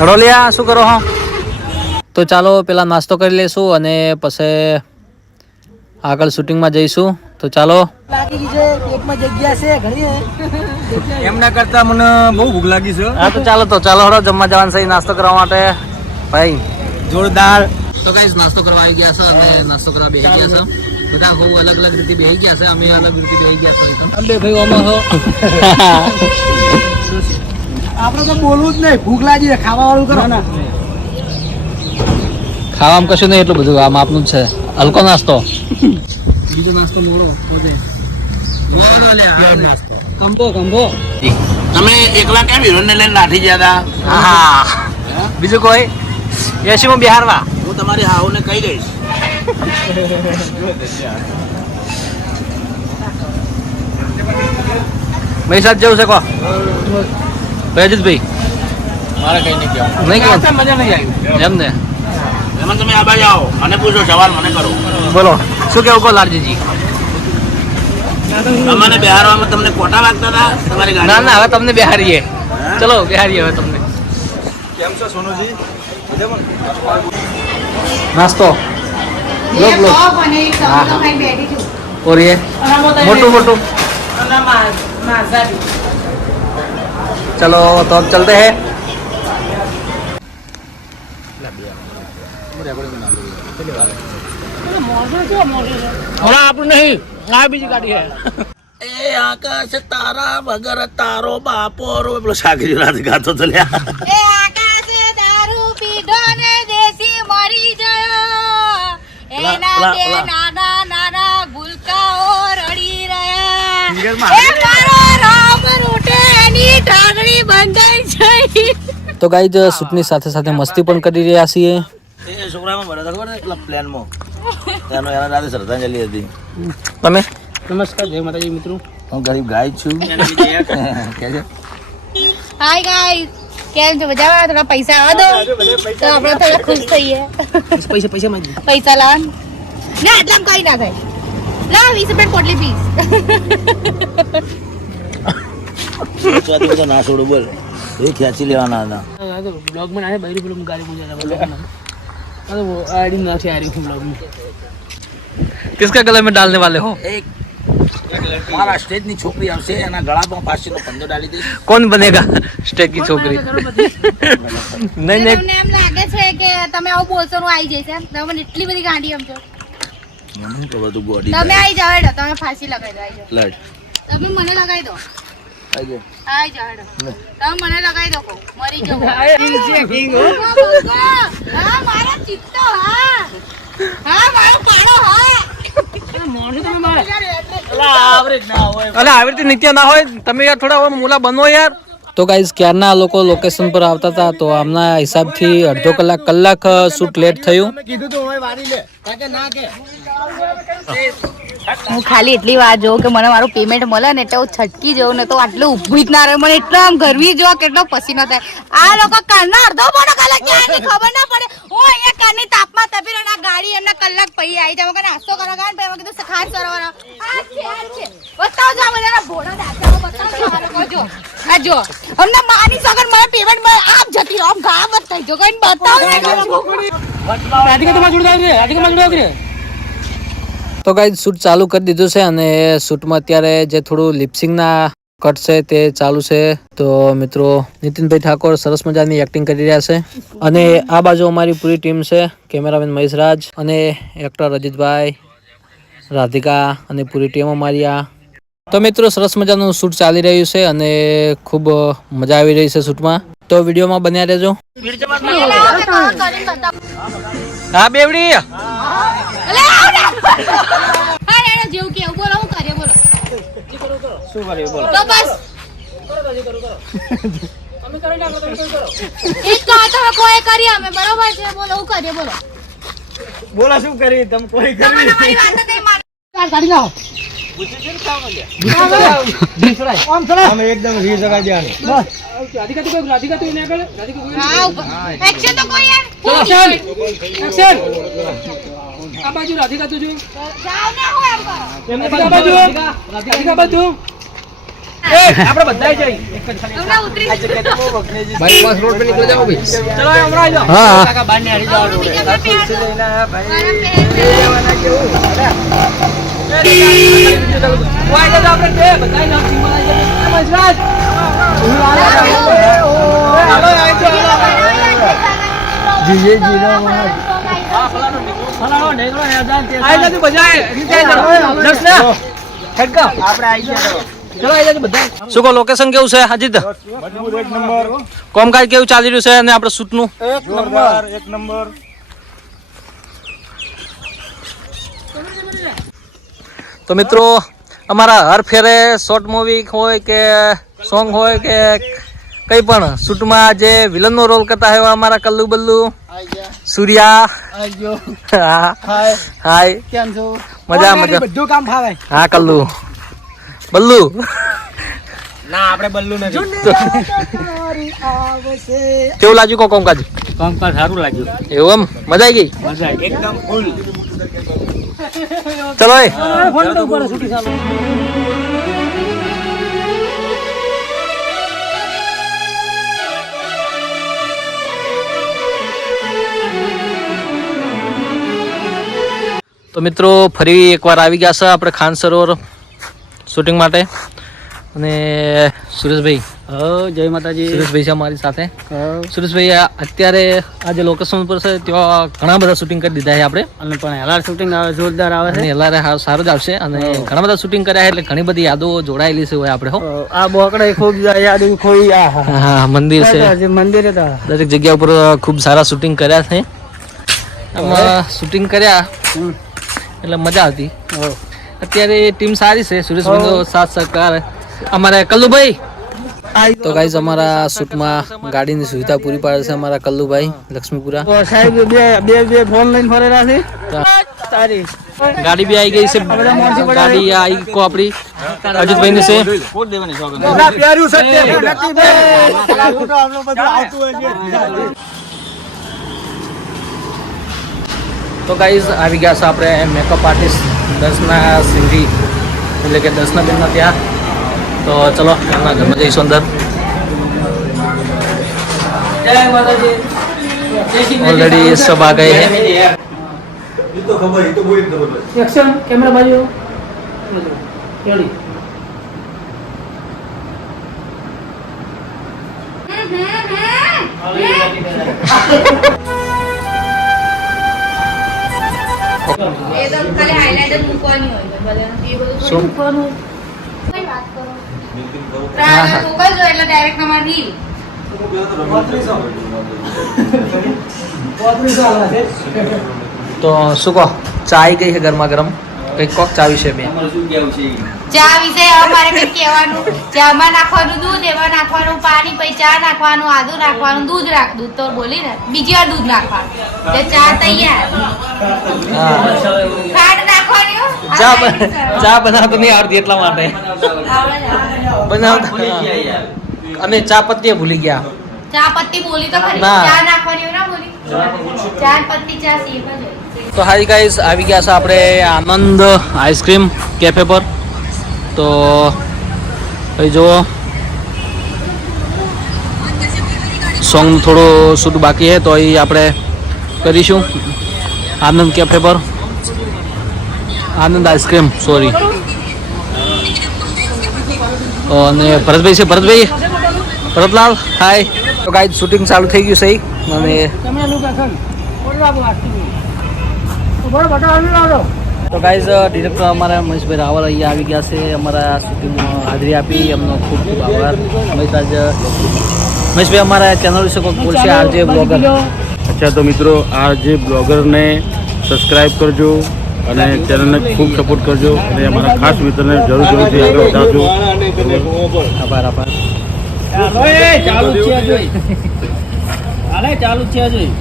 રડોલિયા શું કરો હો? તો ચાલો પેલા નાસ્તો કરી લઈશું અને પછી આગળ શૂટિંગમાં જઈશું. તો ચાલો. એમના કરતા મને બહુ ભૂખ લાગી છે. હા તો ચાલો તો ચાલો હડો જમવા જવાનું છે નાસ્તો કરવા માટે. ભાઈ. જોરદાર. તો ગાઈસ નાસ્તો કરવા આવી ગયા છે અને નાસ્તો કરવા બેસી ગયા છે. બધા બહુ અલગ અલગ રીતે બેસી ગયા છે અમે અલગ રીતે બેસી ગયા છે. અંબે ભાઈ ઓમાં આપણે તો બોલવું જ નહીં. ભૂખ લાગી છે ખાવા વાળું કરો ખાવામાં કશું નહીં એટલું બધું. આમ આપનું જ છે. હલકો નાસ્તો. બીજો નાસ્તો મોડો. પોતે કંબો કંબો. તમે એકલા કેમ હિરોને લઈને નાઠી ગયા હતા હા. બીજું કોઈ? યશીમાં બિહારમાં હું તમારી હાઉને કહી દઈશ. ભાઈ સાથે જવું છે કો પ્રજિતભાઈ મારે કઈ નહીં કહેવાનું. નહીં કેવું મજા નહીં આવી. એમ ને એમાં તમે આ બાજુ આવો. મને પૂછો સવાલ મને કરો. બોલો. શું કેવું કહો લાલજીજી? તમને બિહારવામાં તમને કોટા વાગતા હતા? તમારી ના ગાડી ના હવે તમને બિહારીએ. ચલો બિહારીએ હવે તમને. કેમ છો સોનુજી? નાસ્તો. લોક લોક ટોપ મોટું એક હા, चलो तो अब चलते हैं હમણાં આપણું નહીં આ બીજી ગાડી હે એ આકાશ તારા વગર તારો બાપો રો પેલો સાગરી રાત ગાતો તો લ્યા એ આકાશે દારૂ પીધો ને દેશી મરી ગયો લા, એના લા, બે લા. નાના નાના ભૂલકાઓ રડી રહ્યા સિંગરમાં એ મારો રામ બંધાઈ છે તો ગાઈ શૂટની સાથે સાથે મસ્તી પણ કરી રહ્યા છીએ. એ છોકરામાં ભરે ખબર ને પેલા પ્લેનમાં. એનો એના રાતે શ્રદ્ધાંજલિ હતી. તમે? નમસ્કાર જય માતાજી મિત્રો. હું ગરીબ ગાય છું. હાય ગાઈસ કેમ છો? મજામાં? થોડા પૈસા દો. તો આપણે થોડા ખુશ થઈએ. પૈસા પૈસા માંગી પૈસા લાવ ના એટલામાં કઈ ના થાય. લાવ વીસ રૂપિયા પોટલી પીસ. તો આ તો ના છોડું બોલ એ ખેંચી લેવાના હતા બ્લોગ માં આયા બૈરી પેલું ગાડી પૂજા બ્લોગ માં અરે वो आईडी ना से आ रही हूँ ब्लॉग में किसका गले में डालने वाले हो એક મારા સ્ટેજની છોકરી આવશે એના ગળામાં ફાંસીનો પંજો ડાલી દઈશ कौन बनेगा स्टेज की छोकरी नहीं नहीं તમને એમ લાગે છે કે તમે આવું બોલશો હું આવી જઈશ એમ તમને એટલી બધી ગાંડી એમ છો મને તો બધું બોડી તમે આવી જાઓ હેડો તમે ફાંસી લગાવી દો આવી જાઓ લડ તમે મને લગાવી દો આવી આવી હેડો. તમે મને લગાવી દો કહું મરી જાઉં किंग હા, ભગવાન. હા મારા ચિત્તો હા. હા મારો પાડો હા. અલે આવી રીતે નીચે ના હોય. તમે યાર થોડા મૂલા મુલા બનો યાર. તો ગાઈઝ ક્યારના લોકો લોકેશન પર આવતા હતા? તો આમના હિસાબથી અડધો કલાક કલાક શૂટ લેટ થયું. કીધું તું હવે વારી લે. કાકે ના કે. હું ખાલી એટલી વાત જોઉં કે મને મારું પેમેન્ટ મળે ને એટલે હું છટકી જઉં ને તો આટલું ઊભું જ ના રહે. મને એટલો આમ ગરમી જો કેટલો પસીનો થાય. આ લોકો કારના અડધો પોણો કલાક ક્યાં ખબર ના પડે? હું અહીંયા કારની તાપમાં તપી રહ્યો ગાડી એમને કલાક પછી આવી. જાય કે નાસ્તો કરવા કારણ પછી કીધું ખાસ સરવાનો આ છે આ છે. બતાવજો આ બધાના ભોળા જો જાજો અમને માની સગર મને પેમેન્ટમાં આપ જતી રહો ગામ જ થઈ જો કોઈ બતાવો રાધિકા તમારા જોડે આવજે રાધિકા મારા જોડે આવજે તો ગાઈઝ શૂટ ચાલુ કરી દીધું છે અને શૂટમાં અત્યારે જે થોડું લિપસિંગના કટ છે તે ચાલુ છે. તો મિત્રો નીતિનભાઈ ઠાકોર સરસ મજાની એક્ટિંગ કરી રહ્યા છે. અને આ બાજુ અમારી પૂરી ટીમ છે કેમેરામેન મહેશરાજ અને એક્ટર અજીતભાઈ રાધિકા અને પૂરી ટીમ અમારી આ તો મિત્રો સરસ મજાનું શૂટ ચાલી રહ્યું છે અને ખૂબ મજા આવી રહી છે શૂટમાં. તો વિડીયોમાં બન્યા રહેજો. હા બેવડી. જેવું બોલો હું કરીએ બોલો શું કરે બોલો તો બસ એક તો તમે કોઈ કરી અમે બરોબર છે બોલો હું કરીએ બોલો બોલા શું કરી તમે કોઈ તમે મારી વાત નહીં આ બાજુ રાધિકા તું છું રાધિકા બાજુ આપણે બધા જઈ બાયપાસ રોડ પર નીકળી જાઓ ભાઈ ચલો હમણાં જાઓ હા કાકા બાને હરી જાઓ રોડ ભાઈ કેવું શું કહો લોકેશન કેવું છે અજીત કોમકાજ કેવું ચાલી રહ્યું છે અને આપણે શૂટનું તો મિત્રો અમારા હર ફેરે શોર્ટ મૂવી હોય કે સોંગ હોય કે કંઈ પણ શૂટમાં જે વિલનનો રોલ કરતા હોય અમારા કલ્લુ બલ્લુ સૂર્યા હા હાય. કેમ છો? મજા મજા. બધું કામ ફાવે? હા કલ્લુ. બલ્લુ. ના આપણે બલ્લુ નથી. કેવું લાગ્યું કો કોમકાજ? કામ સારું લાગ્યું. એવું એમ? મજા આવી ગઈ? મજા એકદમ ફૂલ ચલો તો મિત્રો, ફરી એકવાર આવી ગયા છે આપણે ખાન સરોવર શૂટિંગ માટે. અને સુરેશભાઈ જય માતાજી. સુરેશભાઈ છે અમારી સાથે. સુરેશભાઈ અત્યારે આજે લોકેશન પર છે ત્યાં ઘણા બધા શૂટિંગ કરી દીધા છે આપણે. અને પણ એલઆર શૂટિંગ આવે જોરદાર આવે છે. એલઆર સારું જ આવશે. અને ઘણા બધા શૂટિંગ કર્યા એટલે ઘણી બધી યાદો જોડાયેલી છે હોય આપણે આ બોકડા ખૂબ યાદ ખોઈ હા મંદિર છે. મંદિર દરેક જગ્યા ઉપર ખૂબ સારા શૂટિંગ કર્યા છે. આમાં શૂટિંગ કર્યા એટલે મજા આવતી. અત્યારે ટીમ સારી છે. સુરેશભાઈનો સાથ સરકાર અમારે કલ્લુભાઈ તો ગાઈઝ અમારા શૂટમાં ગાડીની સુવિધા પૂરી પાડે છે અમારા કલ્લુભાઈ લક્ષ્મીપુરા. સાહેબ બે બે બે ફોન લઈને ફરેલા છે. તારી. ગાડી બી આવી ગઈ છે. ગાડી આવી કો આપણી અજીતભાઈ ની છે તો. ગાઈઝ આવી ગયા છે આપણે મેકઅપ આર્ટિસ્ટ દર્શના સિંધી. એટલે કે દર્શના બેનના ત્યાં. તો ચલો એમના ઘરમાં જઈશું અંદર જય માતાજી ઓલરેડી સબ આ ગઈ હે એક્શન કેમેરા બાજુ રેડી એકદમ ખાલી હાઇલાઇટર મૂકવાની હોય છે બધાને. એ બધું શું? મૂકવાનું. કઈ વાત કરો? ત્રણ મોકલજો એટલે ડાયરેક્ટ તમારે. તો શું કહો? ચા આવી ગઈ છે ગરમા ગરમ? કંઈક કોક ચા વિશે બે. ચા વિશે અમારે કઈ કહેવાનું? ચામાં નાખવાનું દૂધ એમાં નાખવાનું પાણી પછી ચા નાખવાનું આદુ નાખવાનું દૂધ રાખ દૂધ તો બોલી ને. બીજી વાર દૂધ નાખવાનું. એટલે ચા તૈયાર હા ખાંડ નાખવાની હો. આ ચા ચા બનાવતો નહીં આવડતી એટલા માટે. બનાવતા અને ચા પત્તી ભૂલી ગયા. ચા પત્તી બોલી તો ખરી. ના. ચા નાખવાની ના બોલી. ચા પત્તી ચા સેમ તો હારી ગાઈસ આવી ગયા છે આપણે આનંદ આઈસ્ક્રીમ કેફે પર. તો ભાઈ જુઓ. સોંગ થોડો શૂટ બાકી છે તો એ આપણે કરીશું આનંદ કેફે પર. આનંદ આઈસ્ક્રીમ સોરી અને ભરતભાઈ છે ભરતભાઈ? ભરતલાલ હાય તો કાંઈ શૂટિંગ ચાલુ થઈ ગયું સહી અને તો ગાઈઝ ડિરેક્ટર અમારા મહેશભાઈ રાવલ અહીંયા આવી ગયા છે. અમારા શૂટિંગમાં હાજરી આપી. એમનો ખૂબ ખૂબ આભાર. મહેશ આજ મહેશભાઈ અમારા ચેનલ વિશે કોઈ બોલશે? આરજે બ્લોગર અચ્છા તો મિત્રો આ જે બ્લોગરને સબસ્ક્રાઈબ કરજો. અને ચેનલને ખૂબ સપોર્ટ કરજો અને અમારા ખાસ મિત્રને જરૂર જરૂરથી આગળ વધારજો. આભાર આભાર. ચાલુ છે જોઈ. હાલે ચાલુ છે જોઈ.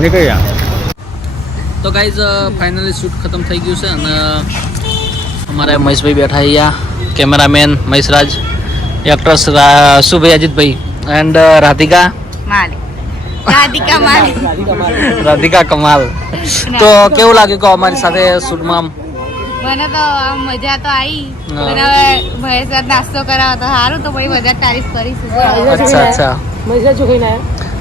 નીકળ્યા. તો ગાઈઝ ફાઇનલી શૂટ ખતમ થઈ ગયું છે અને અમારે મહેશભાઈ બેઠા અહીંયા. Cameraman Maheshraj. Actress શુભાઈ Ajitbhai and Radhika. Male Radhika Male. Radhika કમાલ. તો કેવું લાગ્યું કે અમારી સાથે આમ મને તો આમ મજા તો આવી. પણ હવે મહેશ નાસ્તો કરાવો તો સારું તો પછી મજા તારીફ કરીશું. અચ્છા અચ્છા.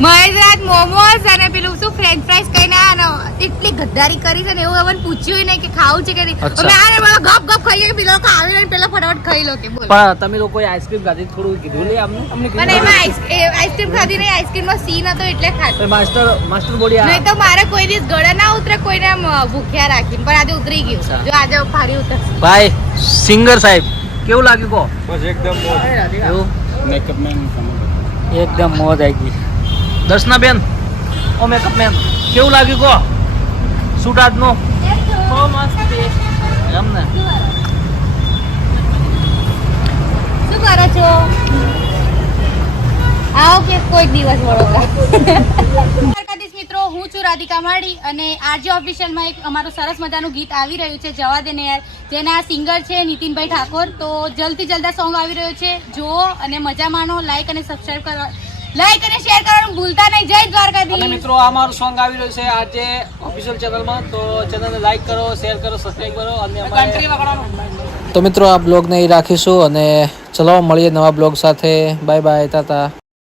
મહેશરાજ મોમોસ અને પેલું શું ફ્રેન્ચ ફ્રાઈઝ કઈ ના અને એટલી ગદ્દારી કરી છે ને એવું અમને પૂછ્યું નહીં કે ખાવું છે કે નહીં. અમે આને બોલો ગપ ગપ ખાઈ ગયા પેલો લોકો આવી ને પેલા ફટાફટ ખાઈ લો કે બોલો. પણ તમે લોકો આઈસ્ક્રીમ ખાધી થોડું કીધું લે અમને અમને પણ એમાં આઈસ્ક્રીમ ખાધી નહીં આઈસ્ક્રીમમાં સીન હતો એટલે ખાધી. માસ્ટર માસ્ટર બોડી નહીં તો મારે કોઈ દિવસ ગળે ના ઉતરે કોઈને ભૂખ્યા રાખી પણ આજે ઉતરી ગયું. જો આજે ફારી ઉતર ભાઈ સિંગર સાહેબ કેવું લાગ્યું કો બસ એકદમ એવું? મેકઅપ મેન એકદમ મોજ આવી ગઈ. દર્શના બેન ઓ મેકઅપ મેન કેવું લાગ્યું કો શૂટ આજનું? એમ ને? શું કરો છો? આવો કે કોઈ દિવસ વડોદરા મિત્રો હું છું રાધિકા માળી અને આરજે ઓફિશિયલમાં એક અમારું સરસ મજાનું ગીત આવી રહ્યું છે જવા દેને યાર. જેના સિંગર છે નીતિનભાઈ ઠાકોર. તો જલ્દી જલ્દી સોંગ આવી રહ્યો છે. જુઓ અને મજા માનો લાઈક અને સબસ્ક્રાઈબ કરવા લાઈક અને શેર કરવાનું ભૂલતા નહીં. જય અને મિત્રો આ મારું સોંગ આવી રહ્યું છે આજે ઓફિશિયલ ચેનલમાં તો ચેનલને લાઈક કરો શેર કરો સબસ્ક્રાઇબ કરો અને તો મિત્રો આ બ્લોગને એ રાખીશું અને ચલો મળીએ નવા બ્લોગ સાથે. બાય બાય તાતા